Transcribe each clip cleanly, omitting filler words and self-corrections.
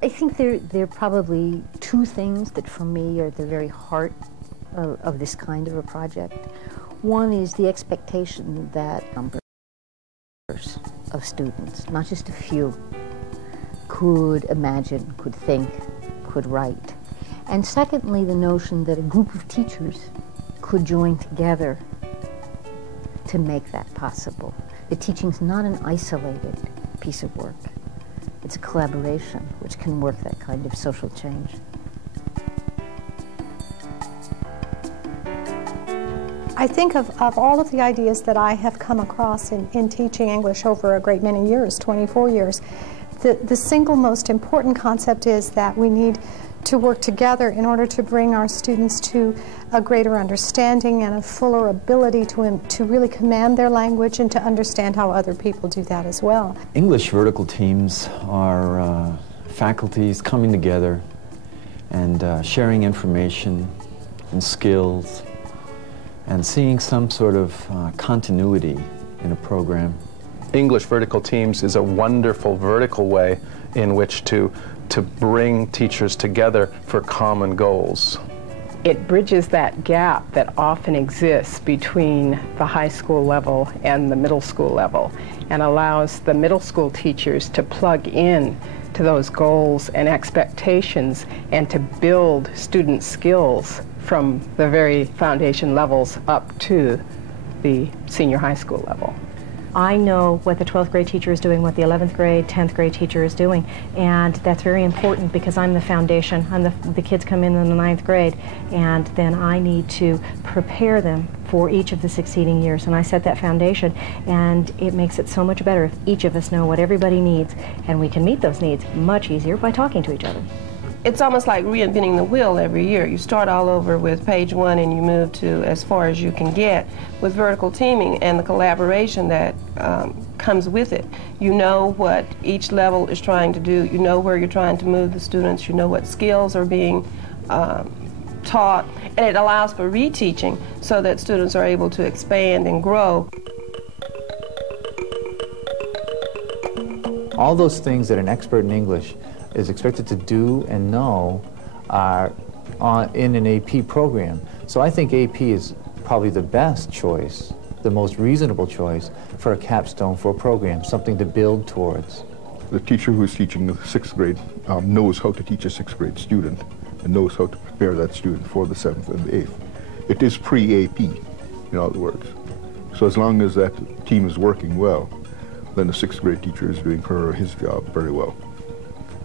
I think there are probably two things that for me are the very heart of this kind of a project. One is the expectation that numbers of students, not just a few, could imagine, could think, could write. And secondly, the notion that a group of teachers could join together to make that possible. The teaching's not an isolated piece of work. It's a collaboration which can work that kind of social change. I think of all of the ideas that I have come across in teaching English over a great many years, 24 years, the single most important concept is that we need to work together in order to bring our students to a greater understanding and a fuller ability to really command their language and to understand how other people do that as well. English vertical teams are faculties coming together and sharing information and skills and seeing some sort of continuity in a program. English vertical teams is a wonderful vertical way in which to bring teachers together for common goals. It bridges that gap that often exists between the high school level and the middle school level and allows the middle school teachers to plug in to those goals and expectations and to build student skills from the very foundation levels up to the senior high school level. I know what the 12th grade teacher is doing, what the 11th grade, 10th grade teacher is doing, and that's very important because I'm the foundation. The kids come in the 9th grade, and then I need to prepare them for each of the succeeding years, and I set that foundation, and it makes it so much better if each of us know what everybody needs, and we can meet those needs much easier by talking to each other. It's almost like reinventing the wheel every year. You start all over with page one and you move to as far as you can get with vertical teaming and the collaboration that comes with it. You know what each level is trying to do. You know where you're trying to move the students. You know what skills are being taught. And it allows for reteaching so that students are able to expand and grow. All those things that an expert in English is expected to do and know are in an AP program. So I think AP is probably the best choice, the most reasonable choice for a capstone for a program, something to build towards. The teacher who is teaching the 6th grade knows how to teach a 6th grade student and knows how to prepare that student for the 7th and the 8th. It is pre-AP, in other words. So as long as that team is working well, then the 6th grade teacher is doing her or his job very well.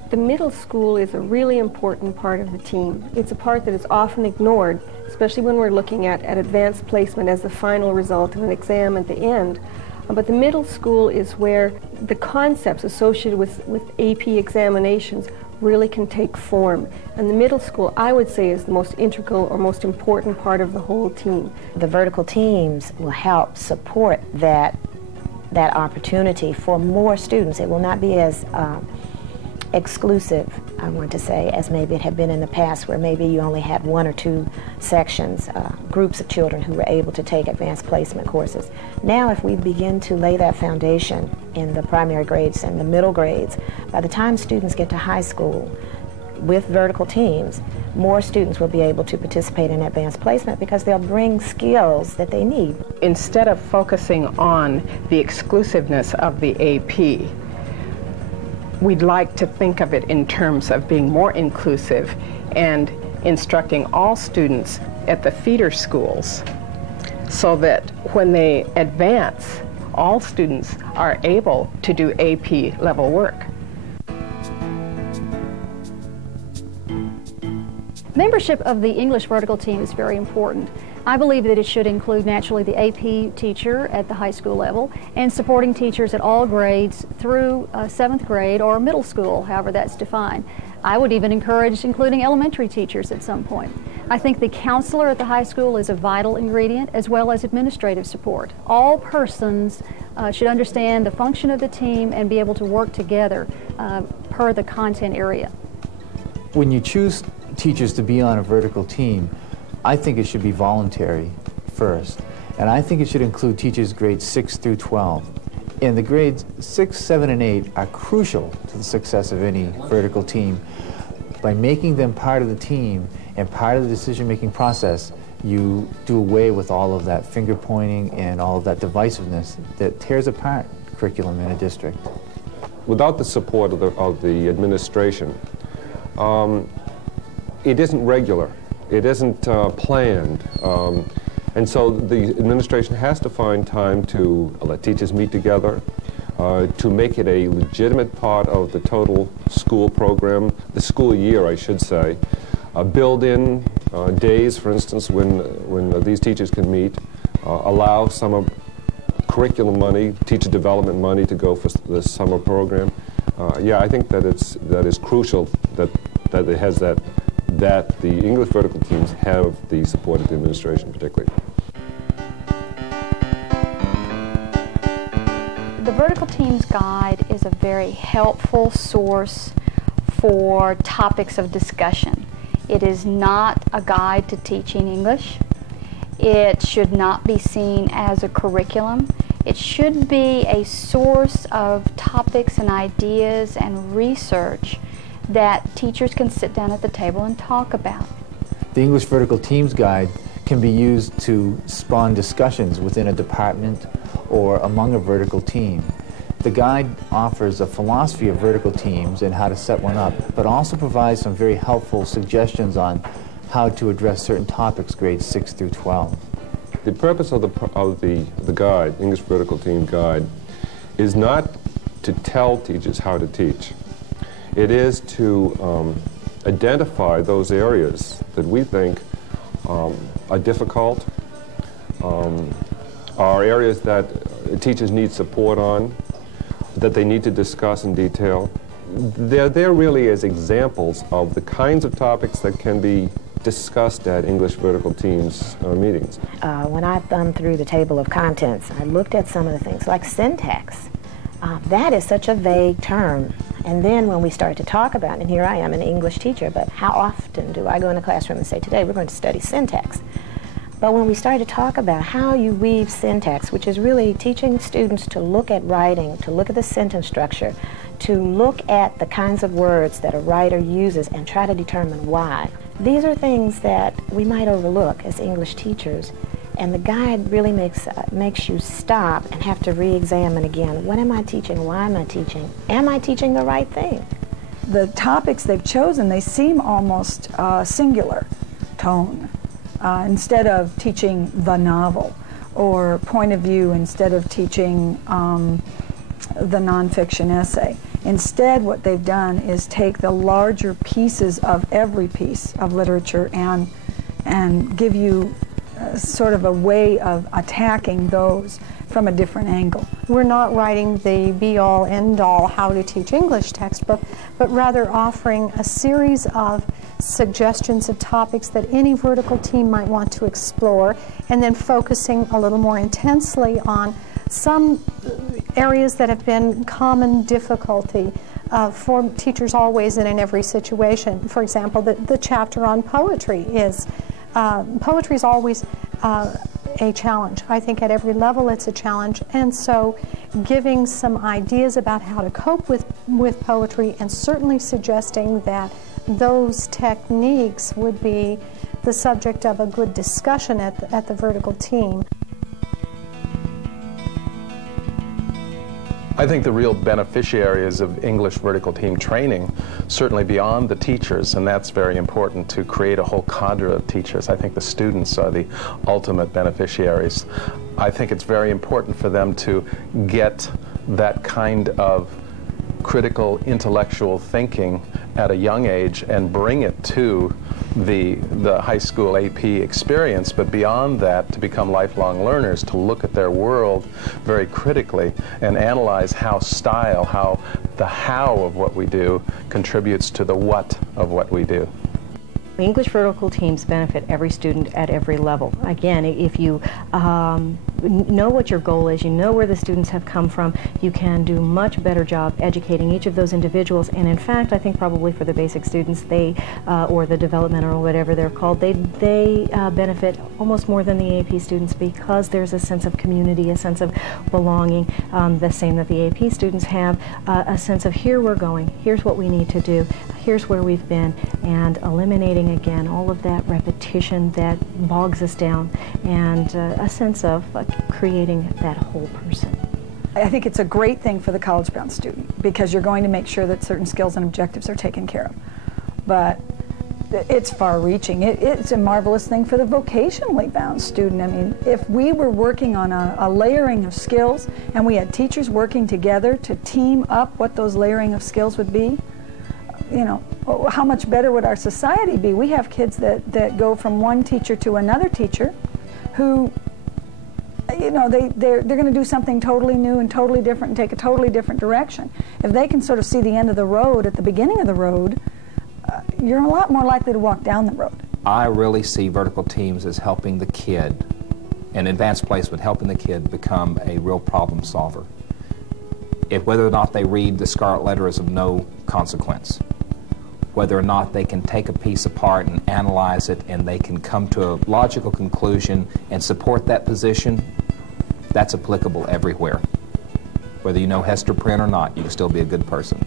The middle school is a really important part of the team. It's a part that is often ignored, especially when we're looking at advanced placement as the final result of an exam at the end. But the middle school is where the concepts associated with AP examinations really can take form. And the middle school, I would say, is the most integral or most important part of the whole team. The vertical teams will help support that opportunity for more students. It will not be as exclusive, I want to say, as maybe it had been in the past, where maybe you only had 1 or 2 sections, groups of children who were able to take advanced placement courses. Now, if we begin to lay that foundation in the primary grades and the middle grades, by the time students get to high school with vertical teams, more students will be able to participate in advanced placement because they'll bring skills that they need. Instead of focusing on the exclusiveness of the AP, we'd like to think of it in terms of being more inclusive and instructing all students at the feeder schools so that when they advance, all students are able to do AP level work. Membership of the English vertical team is very important. I believe that it should include naturally the AP teacher at the high school level and supporting teachers at all grades through 7th grade or middle school, however that's defined. I would even encourage including elementary teachers at some point. I think the counselor at the high school is a vital ingredient, as well as administrative support. All persons should understand the function of the team and be able to work together per the content area. When you choose teachers to be on a vertical team, I think it should be voluntary first, and I think it should include teachers grades 6 through 12. And the grades 6, 7, and 8 are crucial to the success of any vertical team. By making them part of the team and part of the decision-making process, you do away with all of that finger-pointing and all of that divisiveness that tears apart curriculum in a district. Without the support of the administration, it isn't regular, it isn't planned, and so the administration has to find time to let teachers meet together, to make it a legitimate part of the total school program, the school year, I should say. Build in days, for instance, when these teachers can meet, allow some of curriculum money, teacher development money to go for the summer program. Yeah, I think that is crucial that it has that the English vertical teams have the support of the administration particularly. The Vertical Teams Guide is a very helpful source for topics of discussion. It is not a guide to teaching English. It should not be seen as a curriculum. It should be a source of topics and ideas and research that teachers can sit down at the table and talk about. The English Vertical Teams Guide can be used to spawn discussions within a department or among a vertical team. The guide offers a philosophy of vertical teams and how to set one up, but also provides some very helpful suggestions on how to address certain topics, grades 6 through 12. The purpose of the guide, English Vertical Team Guide, is not to tell teachers how to teach. It is to identify those areas that we think are difficult, are areas that teachers need support on, that they need to discuss in detail. They're there really as examples of the kinds of topics that can be discussed at English Vertical Teams meetings. When I thumbed through the table of contents, I looked at some of the things like syntax. That is such a vague term. And then when we started to talk about it, and here I am, an English teacher, but how often do I go in a classroom and say, today we're going to study syntax? But when we started to talk about how you weave syntax, which is really teaching students to look at writing, to look at the sentence structure, to look at the kinds of words that a writer uses and try to determine why. These are things that we might overlook as English teachers, and the guide really makes you stop and have to re-examine again. What am I teaching? Why am I teaching? Am I teaching the right thing? The topics they've chosen, they seem almost singular tone. Instead of teaching the novel, or point of view instead of teaching the nonfiction essay. Instead, what they've done is take the larger pieces of every piece of literature and give you sort of a way of attacking those from a different angle. We're not writing the be-all, end-all how to teach English textbook, but rather offering a series of suggestions of topics that any vertical team might want to explore, and then focusing a little more intensely on some areas that have been common difficulty for teachers always and in every situation. For example, the chapter on poetry is always a challenge. I think at every level it's a challenge, and so giving some ideas about how to cope with poetry, and certainly suggesting that those techniques would be the subject of a good discussion at the vertical team. I think the real beneficiaries of English vertical team training, certainly beyond the teachers, and that's very important to create a whole cadre of teachers. I think the students are the ultimate beneficiaries. I think it's very important for them to get that kind of critical intellectual thinking at a young age and bring it to the high school AP experience, but beyond that, to become lifelong learners, to look at their world very critically and analyze how style, how the how of what we do contributes to the what of what we do. English vertical teams benefit every student at every level. Again, if you know what your goal is, you know where the students have come from, you can do much better job educating each of those individuals. And in fact, I think probably for the basic students, or the developmental or whatever they're called, they benefit almost more than the AP students because there's a sense of community, a sense of belonging, the same that the AP students have, a sense of here we're going, here's what we need to do, here's where we've been, and eliminating again all of that repetition that bogs us down, and a sense of creating that whole person. I think it's a great thing for the college-bound student because you're going to make sure that certain skills and objectives are taken care of. But it's far-reaching. It's a marvelous thing for the vocationally bound student. I mean, if we were working on a layering of skills and we had teachers working together to team up what those layering of skills would be, you know, how much better would our society be? We have kids that go from one teacher to another teacher who, you know, they're going to do something totally new and totally different and take a totally different direction. If they can sort of see the end of the road at the beginning of the road, you're a lot more likely to walk down the road. I really see vertical teams as helping the kid, and advanced placement helping the kid become a real problem solver. Whether or not they read the Scarlet Letter is of no consequence. Whether or not they can take a piece apart and analyze it and they can come to a logical conclusion and support that position, that's applicable everywhere. Whether you know Hester Prynne or not, you can still be a good person.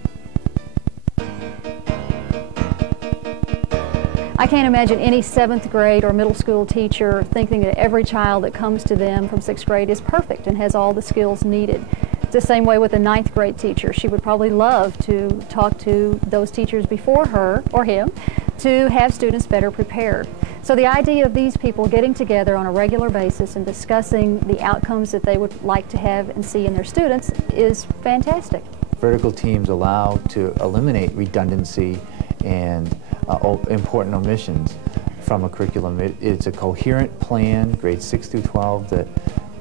I can't imagine any 7th grade or middle school teacher thinking that every child that comes to them from 6th grade is perfect and has all the skills needed. It's the same way with a 9th grade teacher. She would probably love to talk to those teachers before her or him to have students better prepared. So the idea of these people getting together on a regular basis and discussing the outcomes that they would like to have and see in their students is fantastic. Vertical teams allow to eliminate redundancy and important omissions from a curriculum. It's a coherent plan, grades 6 through 12,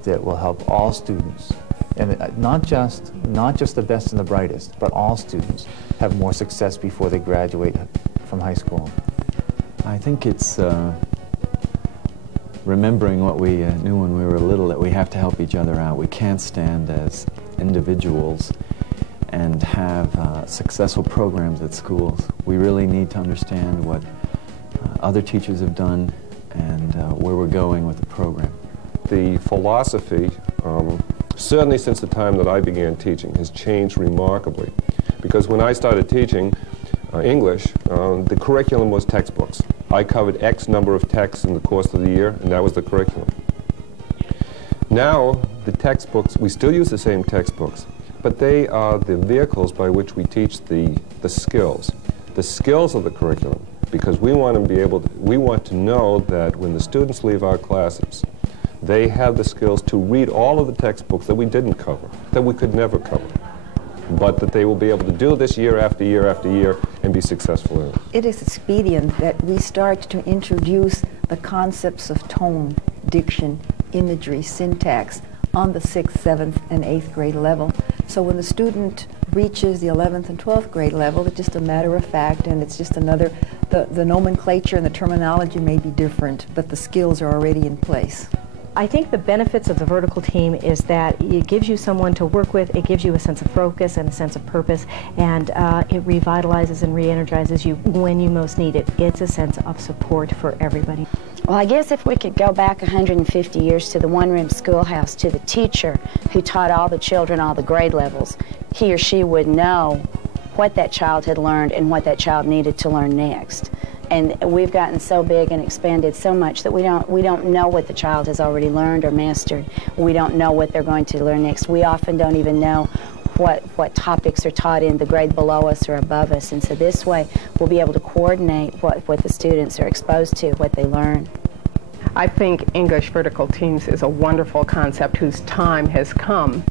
that will help all students, and not just the best and the brightest, but all students have more success before they graduate from high school. I think it's remembering what we knew when we were little, that we have to help each other out. We can't stand as individuals and have successful programs at schools. We really need to understand what other teachers have done and where we're going with the program. The philosophy, certainly since the time that I began teaching, has changed remarkably. Because when I started teaching English, the curriculum was textbooks. I covered X number of texts in the course of the year, and that was the curriculum. Now, the textbooks, we still use the same textbooks, but they are the vehicles by which we teach the skills of the curriculum, because we want to be able to, we want to know that when the students leave our classes, they have the skills to read all of the textbooks that we didn't cover, that we could never cover, but that they will be able to do this year after year after year and be successful in it. It is expedient that we start to introduce the concepts of tone, diction, imagery, syntax on the 6th, 7th, and 8th grade level. So when the student reaches the 11th and 12th grade level, it's just a matter of fact, and it's just another, the nomenclature and the terminology may be different, but the skills are already in place. I think the benefits of the vertical team is that it gives you someone to work with, it gives you a sense of focus and a sense of purpose, and it revitalizes and re-energizes you when you most need it. It's a sense of support for everybody. Well, I guess if we could go back 150 years to the one-room schoolhouse, to the teacher who taught all the children all the grade levels, he or she would know what that child had learned and what that child needed to learn next. And we've gotten so big and expanded so much that we don't know what the child has already learned or mastered. We don't know what they're going to learn next. We often don't even know what topics are taught in the grade below us or above us. And so this way, we'll be able to coordinate what the students are exposed to, what they learn. I think English vertical teams is a wonderful concept whose time has come.